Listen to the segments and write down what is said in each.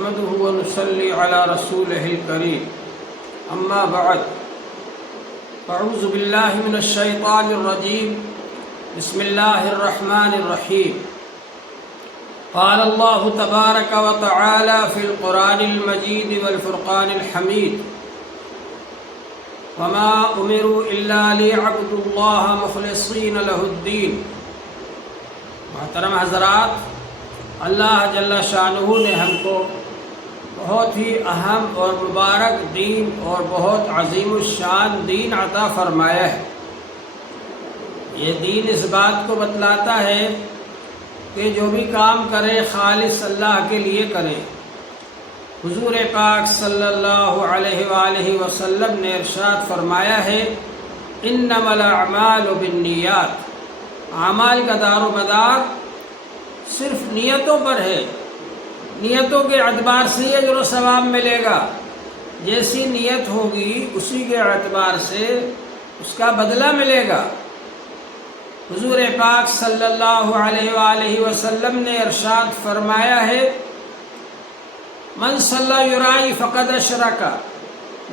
نحمده ونصلي على رسوله الكريم أما بعد أعوذ بالله من الشيطان الرجيم بسم الله الرحمن الرحيم قال الله تبارك وتعالى في القرآن المجيد والفرقان الحميد وما أمروا إلا ليعبدوا الله مخلصين له الدين۔ محترم حضرات، اللہ جل شانہ نے ہم کو بہت ہی اہم اور مبارک دین اور بہت عظیم الشان دین عطا فرمایا ہے۔ یہ دین اس بات کو بتلاتا ہے کہ جو بھی کام کریں خالص اللہ کے لیے کریں۔ حضور پاک صلی اللہ علیہ وآلہ وسلم نے ارشاد فرمایا ہے انما الاعمال بالنیات، اعمال کا دار و مدار صرف نیتوں پر ہے۔ نیتوں کے اعتبار سے یہ اجر و ثواب ملے گا، جیسی نیت ہوگی اسی کے اعتبار سے اس کا بدلہ ملے گا۔ حضور پاک صلی اللہ علیہ وآلہ وسلم نے ارشاد فرمایا ہے من صلی یرائی فقد اشرک،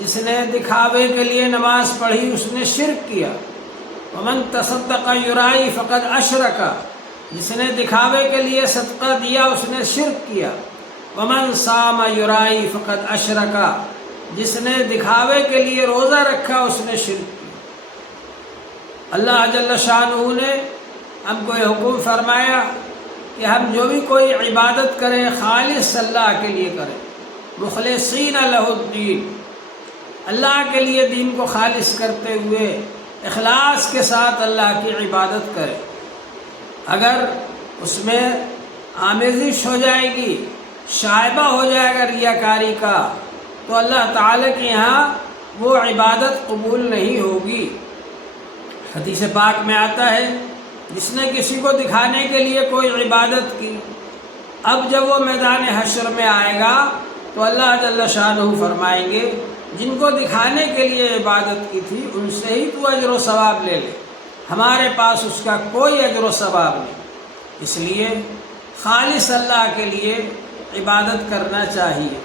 جس نے دکھاوے کے لیے نماز پڑھی اس نے شرک کیا۔ ومن تصدق یرائی فقد اشرک، جس نے دکھاوے کے لیے صدقہ دیا اس نے شرک کیا۔ ومن صام یرائی فقد اشرک، جس نے دکھاوے کے لیے روزہ رکھا اس نے شرک کیا۔ اللہ جل شانہ نے ہم کو یہ حکم فرمایا کہ ہم جو بھی کوئی عبادت کریں خالص اللہ کے لیے کریں، مخلصین لہ الدین، اللہ کے لیے دین کو خالص کرتے ہوئے اخلاص کے ساتھ اللہ کی عبادت کریں۔ اگر اس میں آمیزش ہو جائے گی، شائبہ ہو جائے گا ریاکاری کا، تو اللہ تعالیٰ کے یہاں وہ عبادت قبول نہیں ہوگی۔ حدیث پاک میں آتا ہے جس نے کسی کو دکھانے کے لیے کوئی عبادت کی، اب جب وہ میدان حشر میں آئے گا تو اللہ جل شانہ فرمائیں گے جن کو دکھانے کے لیے عبادت کی تھی ان سے ہی تو اجر و ثواب لے لے، ہمارے پاس اس کا کوئی اجر و ثواب نہیں۔ اس لیے خالص اللہ کے لیے عبادت کرنا چاہیے۔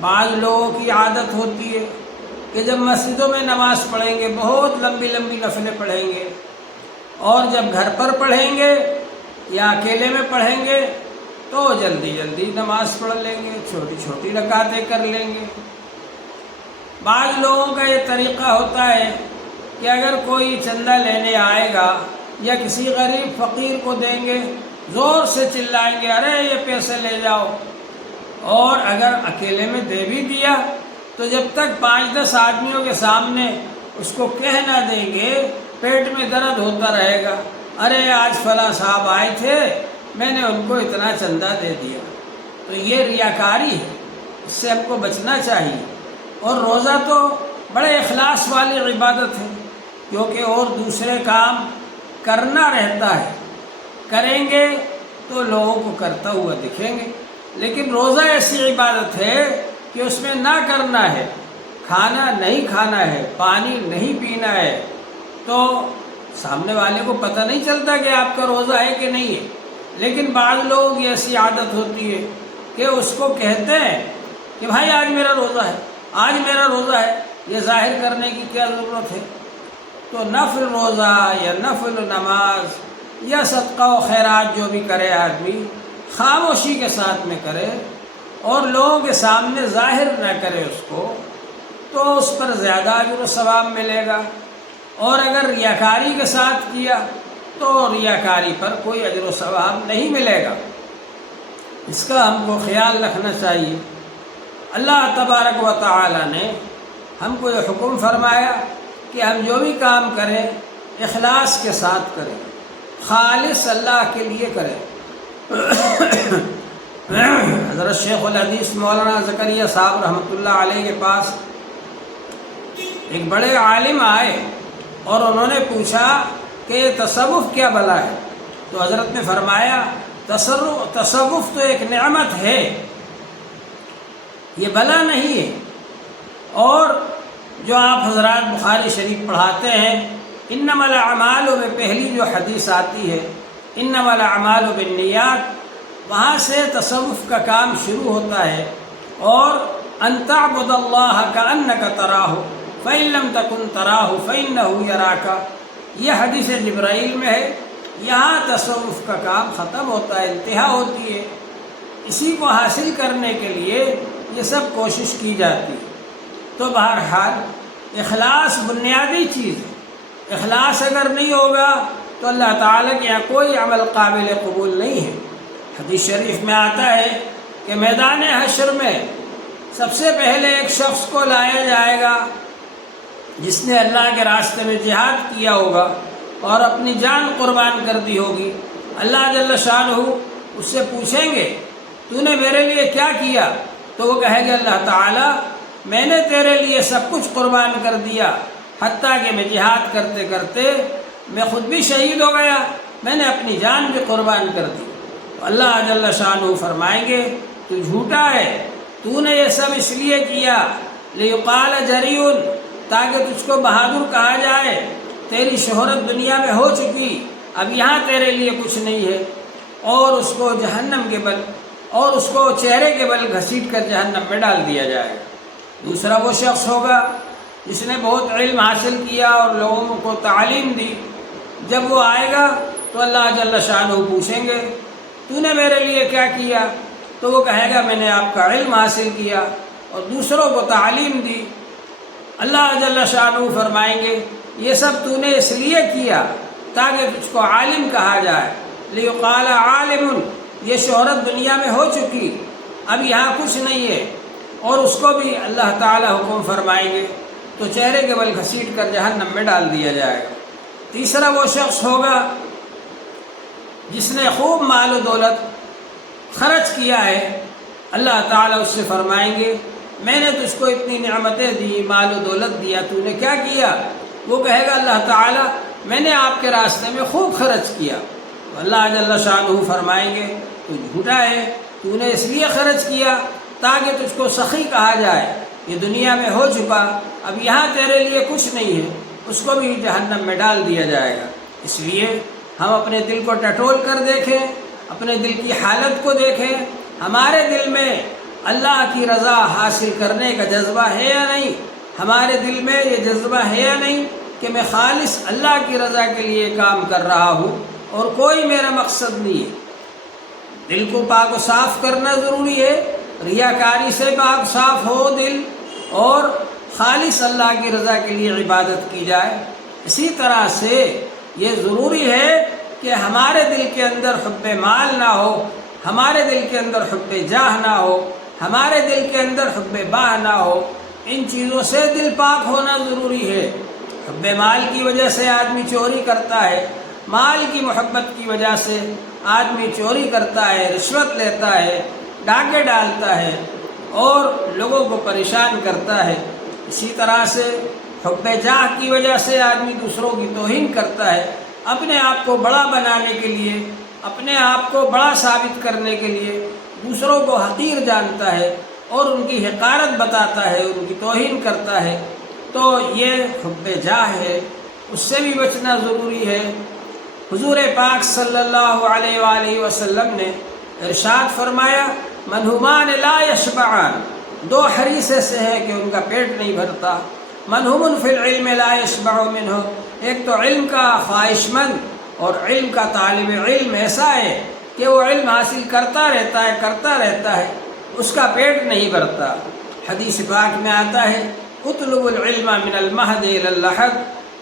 بعض لوگوں کی عادت ہوتی ہے کہ جب مسجدوں میں نماز پڑھیں گے بہت لمبی لمبی نفلیں پڑھیں گے، اور جب گھر پر پڑھیں گے یا اکیلے میں پڑھیں گے تو جلدی جلدی نماز پڑھ لیں گے، چھوٹی چھوٹی رکعتیں کر لیں گے۔ بعض لوگوں کا یہ طریقہ ہوتا ہے کہ اگر کوئی چندہ لینے آئے گا یا کسی غریب فقیر کو دیں گے زور سے چلائیں گے ارے یہ پیسے لے جاؤ، اور اگر اکیلے میں دے بھی دیا تو جب تک 5-10 آدمیوں کے سامنے اس کو کہہ نہ دیں گے پیٹ میں درد ہوتا رہے گا، ارے آج فلاں صاحب آئے تھے میں نے ان کو اتنا چندہ دے دیا۔ تو یہ ریاکاری ہے، اس سے ہم کو بچنا چاہیے۔ اور روزہ تو بڑے اخلاص والی عبادت ہے، کیونکہ اور دوسرے کام کرنا رہتا ہے، کریں گے تو لوگوں کو کرتا ہوا دکھیں گے، لیکن روزہ ایسی عبادت ہے کہ اس میں نہ کرنا ہے، کھانا نہیں کھانا ہے، پانی نہیں پینا ہے، تو سامنے والے کو پتہ نہیں چلتا کہ آپ کا روزہ ہے کہ نہیں ہے۔ لیکن بعض لوگوں کی ایسی عادت ہوتی ہے کہ اس کو کہتے ہیں کہ بھائی آج میرا روزہ ہے، آج میرا روزہ ہے، یہ ظاہر کرنے کی کیا ضرورت ہے؟ تو نفل روزہ یا نفل نماز یا صدقہ و خیرات جو بھی کرے آدمی خاموشی کے ساتھ میں کرے اور لوگوں کے سامنے ظاہر نہ کرے اس کو، تو اس پر زیادہ اجر و ثواب ملے گا۔ اور اگر ریاکاری کے ساتھ کیا تو ریاکاری پر کوئی اجر و ثواب نہیں ملے گا۔ اس کا ہم کو خیال رکھنا چاہیے۔ اللہ تبارک و تعالی نے ہم کو یہ حکم فرمایا کہ ہم جو بھی کام کریں اخلاص کے ساتھ کریں، خالص اللہ کے لیے کریں۔ حضرت شیخ الحدیث مولانا زکریا صاحب رحمۃ اللہ علیہ کے پاس ایک بڑے عالم آئے اور انہوں نے پوچھا کہ یہ تصوف کیا بلا ہے؟ تو حضرت نے فرمایا تصوف تو ایک نعمت ہے، یہ بلا نہیں ہے۔ اور جو آپ حضرات بخاری شریف پڑھاتے ہیں انما الاعمال میں پہلی جو حدیث آتی ہے انما الاعمال بالنیات، وہاں سے تصوف کا کام شروع ہوتا ہے اور ان تعبد اللہ کأنک تراہ فإن لم تکن تراہ فإنہ یراک، یہ حدیث جبرائیل میں ہے۔ یہاں تصوف کا کام ختم ہوتا ہے، انتہا ہوتی ہے۔ اسی کو حاصل کرنے کے لیے یہ سب کوشش کی جاتی ہے۔ تو بہرحال اخلاص بنیادی چیز ہے، اخلاص اگر نہیں ہوگا تو اللہ تعالیٰ کے یہاں کوئی عمل قابل قبول نہیں ہے۔ حدیث شریف میں آتا ہے کہ میدان حشر میں سب سے پہلے ایک شخص کو لایا جائے گا جس نے اللہ کے راستے میں جہاد کیا ہوگا اور اپنی جان قربان کر دی ہوگی۔ اللہ جل شانہ اس سے پوچھیں گے تو نے میرے لیے کیا کیا؟ تو وہ کہے گا اللہ تعالیٰ میں نے تیرے لیے سب کچھ قربان کر دیا، حتیٰ کہ میں جہاد کرتے کرتے میں خود بھی شہید ہو گیا، میں نے اپنی جان بھی قربان کر دی۔ تو اللہ جل شانہ فرمائیں گے تو جھوٹا ہے، تو نے یہ سب اس لیے کیا لیقال جریء، تاکہ تجھ کو بہادر کہا جائے، تیری شہرت دنیا میں ہو چکی، اب یہاں تیرے لیے کچھ نہیں ہے، اور اس کو جہنم کے بل اور اس کو چہرے کے بل گھسیٹ کر جہنم میں ڈال دیا جائے گا۔ دوسرا وہ شخص ہوگا جس نے بہت علم حاصل کیا اور لوگوں کو تعلیم دی، جب وہ آئے گا تو اللہ جل شانہ پوچھیں گے تو نے میرے لیے کیا کیا؟ تو وہ کہے گا میں نے آپ کا علم حاصل کیا اور دوسروں کو تعلیم دی۔ اللہ جل شانہ فرمائیں گے یہ سب تو نے اس لیے کیا تاکہ تجھ کو عالم کہا جائے، لیقال عالم، یہ شہرت دنیا میں ہو چکی، اب یہاں کچھ نہیں ہے، اور اس کو بھی اللہ تعالی حکم فرمائیں گے تو چہرے کے بل گھسیٹ کر جہنم میں ڈال دیا جائے گا۔ تیسرا وہ شخص ہوگا جس نے خوب مال و دولت خرچ کیا ہے، اللہ تعالیٰ اس سے فرمائیں گے میں نے تجھ کو اتنی نعمتیں دی، مال و دولت دیا، تو نے کیا کیا؟ وہ کہے گا اللہ تعالیٰ میں نے آپ کے راستے میں خوب خرچ کیا۔ تو اللہ جل شانہ فرمائیں گے تو جھوٹا ہے، تو نے اس لیے خرچ کیا تاکہ تجھ کو سخی کہا جائے، یہ دنیا میں ہو چکا، اب یہاں تیرے لیے کچھ نہیں ہے، اس کو بھی جہنم میں ڈال دیا جائے گا۔ اس لیے ہم اپنے دل کو ٹٹول کر دیکھیں، اپنے دل کی حالت کو دیکھیں، ہمارے دل میں اللہ کی رضا حاصل کرنے کا جذبہ ہے یا نہیں؟ ہمارے دل میں یہ جذبہ ہے یا نہیں کہ میں خالص اللہ کی رضا کے لیے کام کر رہا ہوں اور کوئی میرا مقصد نہیں ہے؟ دل کو پاک و صاف کرنا ضروری ہے، ریاکاری سے پاک صاف ہو دل اور خالص اللہ کی رضا کے لیے عبادت کی جائے۔ اسی طرح سے یہ ضروری ہے کہ ہمارے دل کے اندر حب مال نہ ہو، ہمارے دل کے اندر حب جاہ نہ ہو، ہمارے دل کے اندر حب باہ نہ ہو، ان چیزوں سے دل پاک ہونا ضروری ہے۔ حب مال کی وجہ سے آدمی چوری کرتا ہے، مال کی محبت کی وجہ سے آدمی چوری کرتا ہے، رشوت لیتا ہے، ڈاکے ڈالتا ہے اور لوگوں کو پریشان کرتا ہے۔ اسی طرح سے حب جاہ کی وجہ سے آدمی دوسروں کی توہین کرتا ہے، اپنے آپ کو بڑا بنانے کے لیے، اپنے آپ کو بڑا ثابت کرنے کے لیے دوسروں کو حقیر جانتا ہے اور ان کی حقارت بتاتا ہے، ان کی توہین کرتا ہے۔ تو یہ حب جاہ ہے، اس سے بھی بچنا ضروری ہے۔ حضور پاک صلی اللہ علیہ وآلہ وسلم نے ارشاد فرمایا منہومان لا یشبعان، دو حریص ایسے ہیں کہ ان کا پیٹ نہیں بھرتا۔ منہوم فی العلم لا یشبع منہ، ایک تو علم کا خواہش مند اور علم کا طالب علم ایسا ہے کہ وہ علم حاصل کرتا رہتا ہے، اس کا پیٹ نہیں بھرتا۔ حدیث پاک میں آتا ہے اطلب العلم من المہد الی اللحد،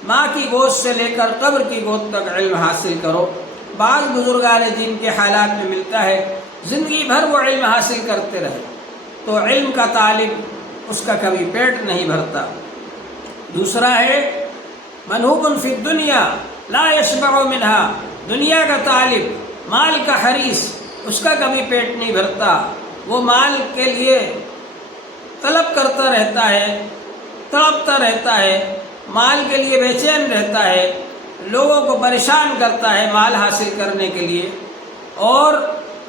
ماں کی گود سے لے کر قبر کی گود تک علم حاصل کرو۔ بعض بزرگان دین کے حالات میں ملتا ہے زندگی بھر وہ علم حاصل کرتے رہے، تو علم کا طالب اس کا کبھی پیٹ نہیں بھرتا۔ دوسرا ہے منہوب فی الدنیا لا یشبع منہا، دنیا کا طالب، مال کا حریص، اس کا کبھی پیٹ نہیں بھرتا، وہ مال کے لیے طلب کرتا رہتا ہے، تڑپتا رہتا ہے، مال کے لیے بے چین رہتا ہے، لوگوں کو پریشان کرتا ہے مال حاصل کرنے کے لیے۔ اور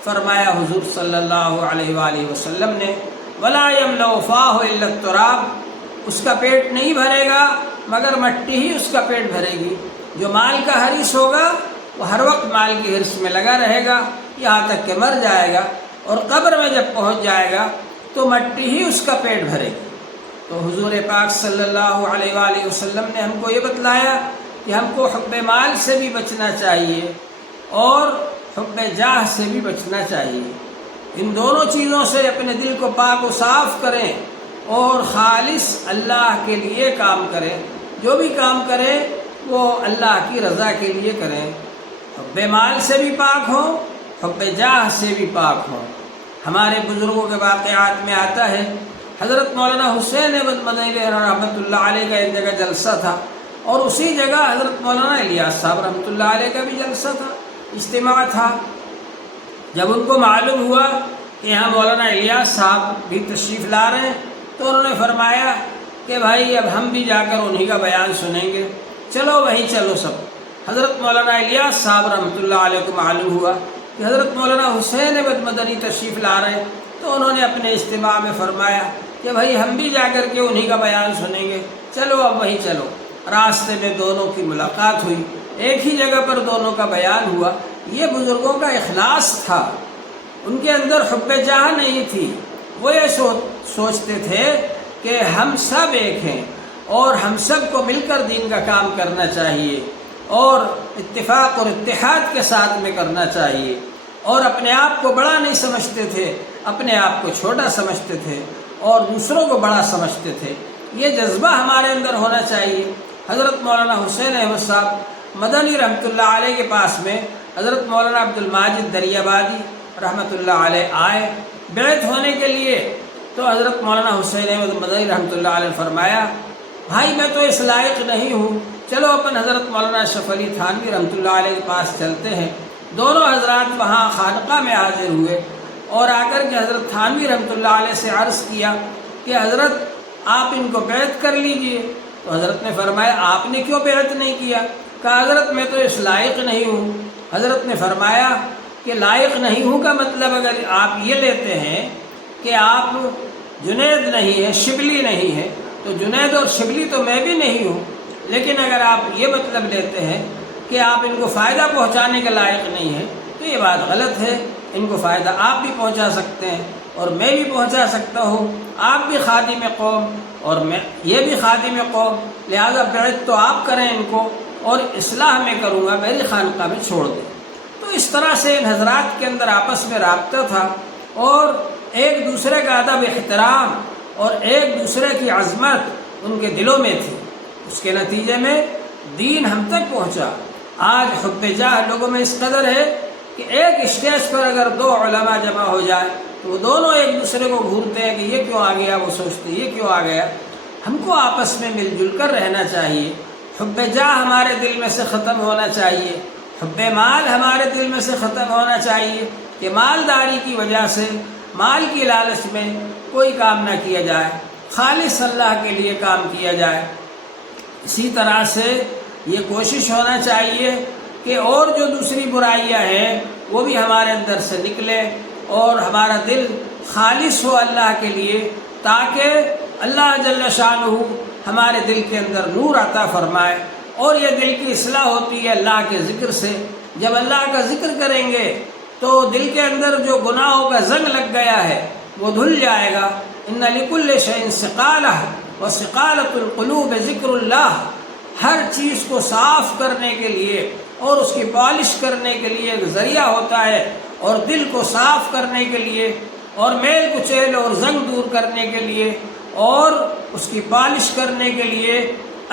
فرمایا حضور صلی اللہ علیہ وآلہ وسلم نے وَلَا يَمْلَأُ فَاهُ إِلَّا التُّرَابُ، اس کا پیٹ نہیں بھرے گا مگر مٹی ہی اس کا پیٹ بھرے گی۔ جو مال کا حریص ہوگا وہ ہر وقت مال کی حرص میں لگا رہے گا یہاں تک کہ مر جائے گا، اور قبر میں جب پہنچ جائے گا تو مٹی ہی اس کا پیٹ بھرے گی۔ تو حضور پاک صلی اللہ علیہ وآلہ وسلم نے ہم کو یہ بتلایا کہ ہم کو حب مال سے بھی بچنا چاہیے اور حب جاہ سے بھی بچنا چاہیے۔ ان دونوں چیزوں سے اپنے دل کو پاک و صاف کریں اور خالص اللہ کے لیے کام کریں۔ جو بھی کام کریں وہ اللہ کی رضا کے لیے کریں، حب مال سے بھی پاک ہوں، حب جاہ سے بھی پاک ہوں۔ ہمارے بزرگوں کے واقعات میں آتا ہے، حضرت مولانا حسین احمد مدنی رحمۃ اللہ علیہ کا ایک جگہ جلسہ تھا، اور اسی جگہ حضرت مولانا الیاس صاحب رحمۃ اللہ علیہ کا بھی جلسہ تھا، اجتماع تھا۔ جب ان کو معلوم ہوا کہ یہاں مولانا الیاس صاحب بھی تشریف لا رہے ہیں، تو انہوں نے فرمایا کہ بھائی اب ہم بھی جا کر انہی کا بیان سنیں گے، چلو وہیں چلو سب۔ حضرت مولانا الیاس صاحب رحمۃ اللہ علیہ کو معلوم ہوا کہ حضرت مولانا حسین احمد مدنی تشریف لا رہے ہیں، تو انہوں نے اپنے اجتماع میں فرمایا کہ بھائی ہم بھی جا کر کے انہی کا بیان سنیں گے، چلو اب وہیں چلو۔ راستے میں دونوں کی ملاقات ہوئی، ایک ہی جگہ پر دونوں کا بیان ہوا۔ یہ بزرگوں کا اخلاص تھا، ان کے اندر حب جاہ نہیں تھی۔ وہ یہ سوچتے تھے کہ ہم سب ایک ہیں اور ہم سب کو مل کر دین کا کام کرنا چاہیے اور اتفاق اور اتحاد کے ساتھ میں کرنا چاہیے، اور اپنے آپ کو بڑا نہیں سمجھتے تھے، اپنے آپ کو چھوٹا سمجھتے تھے اور دوسروں کو بڑا سمجھتے تھے۔ یہ جذبہ ہمارے اندر ہونا چاہیے۔ حضرت مولانا حسین احمد صاحب مدنی رحمۃ اللہ علیہ کے پاس میں حضرت مولانا عبد الماجد دریابادی رحمۃ اللہ علیہ آئے بیعت ہونے کے لیے، تو حضرت مولانا حسین احمد مدنی رحمۃ اللہ علیہ نے فرمایا بھائی میں تو اس لائق نہیں ہوں، چلو اپن حضرت مولانا اشرف علی تھانوی رحمۃ اللہ علیہ کے پاس چلتے ہیں۔ دونوں حضرات وہاں خانقاہ میں حاضر ہوئے اور آ کر کے حضرت تھانوی رحمۃ اللہ علیہ سے عرض کیا کہ حضرت آپ ان کو بیعت کر لیجئے۔ تو حضرت نے فرمایا آپ نے کیوں بیعت نہیں کیا؟ کہا حضرت میں تو اس لائق نہیں ہوں۔ حضرت نے فرمایا کہ لائق نہیں ہوں کا مطلب اگر آپ یہ لیتے ہیں کہ آپ جنید نہیں ہیں، شبلی نہیں ہیں، تو جنید اور شبلی تو میں بھی نہیں ہوں، لیکن اگر آپ یہ مطلب لیتے ہیں کہ آپ ان کو فائدہ پہنچانے کے لائق نہیں ہیں تو یہ بات غلط ہے۔ ان کو فائدہ آپ بھی پہنچا سکتے ہیں اور میں بھی پہنچا سکتا ہوں، آپ بھی خادم قوم اور میں یہ بھی خادم قوم، لہذا بیعت تو آپ کریں ان کو اور اصلاح میں کروں گا، میری خانقاہ میں چھوڑ دیں۔ تو اس طرح سے ان حضرات کے اندر آپس میں رابطہ تھا اور ایک دوسرے کا ادب احترام اور ایک دوسرے کی عظمت ان کے دلوں میں تھی۔ اس کے نتیجے میں دین ہم تک پہنچا۔ آج حب جاہ لوگوں میں اس قدر ہے کہ ایک اسٹیج پر اگر دو علماء جمع ہو جائے تو وہ دونوں ایک دوسرے کو گھورتے ہیں کہ یہ کیوں آ گیا، وہ سوچتے یہ کیوں آ گیا۔ ہم کو آپس میں مل جل کر رہنا چاہیے۔ حب جاہ ہمارے دل میں سے ختم ہونا چاہیے، حب مال ہمارے دل میں سے ختم ہونا چاہیے کہ مالداری کی وجہ سے، مال کی لالچ میں کوئی کام نہ کیا جائے، خالص اللہ کے لیے کام کیا جائے۔ اسی طرح سے یہ کوشش ہونا چاہیے کہ اور جو دوسری برائیاں ہیں وہ بھی ہمارے اندر سے نکلے اور ہمارا دل خالص ہو اللہ کے لیے، تاکہ اللہ جل شانہ ہمارے دل کے اندر نور عطا فرمائے۔ اور یہ دل کی اصلاح ہوتی ہے اللہ کے ذکر سے۔ جب اللہ کا ذکر کریں گے تو دل کے اندر جو گناہوں کا زنگ لگ گیا ہے وہ دھل جائے گا۔ ان لکل شیء ثقالہ وثقالۃ القلوب ذکر اللہ۔ ہر چیز کو صاف کرنے کے لیے اور اس کی پالش کرنے کے لیے ایک ذریعہ ہوتا ہے، اور دل کو صاف کرنے کے لیے اور میل کچیل اور زنگ دور کرنے کے لیے اور اس کی پالش کرنے کے لیے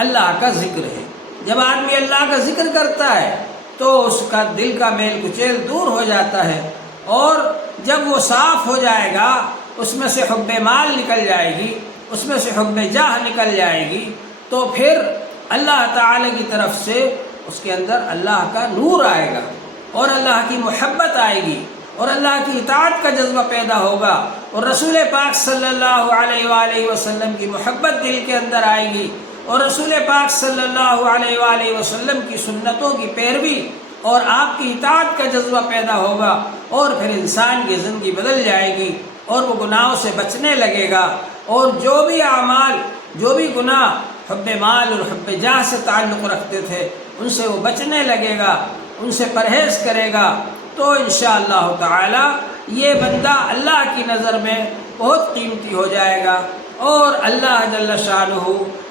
اللہ کا ذکر ہے۔ جب آدمی اللہ کا ذکر کرتا ہے تو اس کا دل کا میل کچیل دور ہو جاتا ہے، اور جب وہ صاف ہو جائے گا اس میں سے حب مال نکل جائے گی، اس میں سے حب جاہ نکل جائے گی، تو پھر اللہ تعالی کی طرف سے اس کے اندر اللہ کا نور آئے گا اور اللہ کی محبت آئے گی اور اللہ کی اطاعت کا جذبہ پیدا ہوگا، اور رسول پاک صلی اللہ علیہ وآلہ وسلم کی محبت دل کے اندر آئے گی، اور رسول پاک صلی اللہ علیہ وآلہ وسلم کی سنتوں کی پیروی اور آپ کی اطاعت کا جذبہ پیدا ہوگا، اور پھر انسان کی زندگی بدل جائے گی اور وہ گناہوں سے بچنے لگے گا، اور جو بھی اعمال، جو بھی گناہ حب مال اور حب جاہ سے تعلق رکھتے تھے ان سے وہ بچنے لگے گا، ان سے پرہیز کرے گا، تو انشاءاللہ تعالی یہ بندہ اللہ کی کی نظر میں بہت قیمتی ہو جائے گا، اور اللہ جل شانہ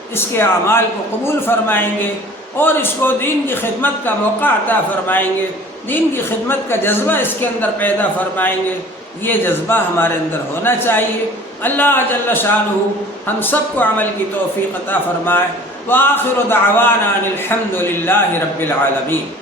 اس کے اعمال کو قبول فرمائیں گے اور اس کو دین کی خدمت کا موقع عطا فرمائیں گے، دین کی خدمت کا جذبہ اس کے اندر پیدا فرمائیں گے۔ یہ جذبہ ہمارے اندر ہونا چاہیے۔ اللہ جل شانہ ہم سب کو عمل کی توفیق عطا فرمائے۔ وآخر دعوانا ان الحمد للہ رب العالمین۔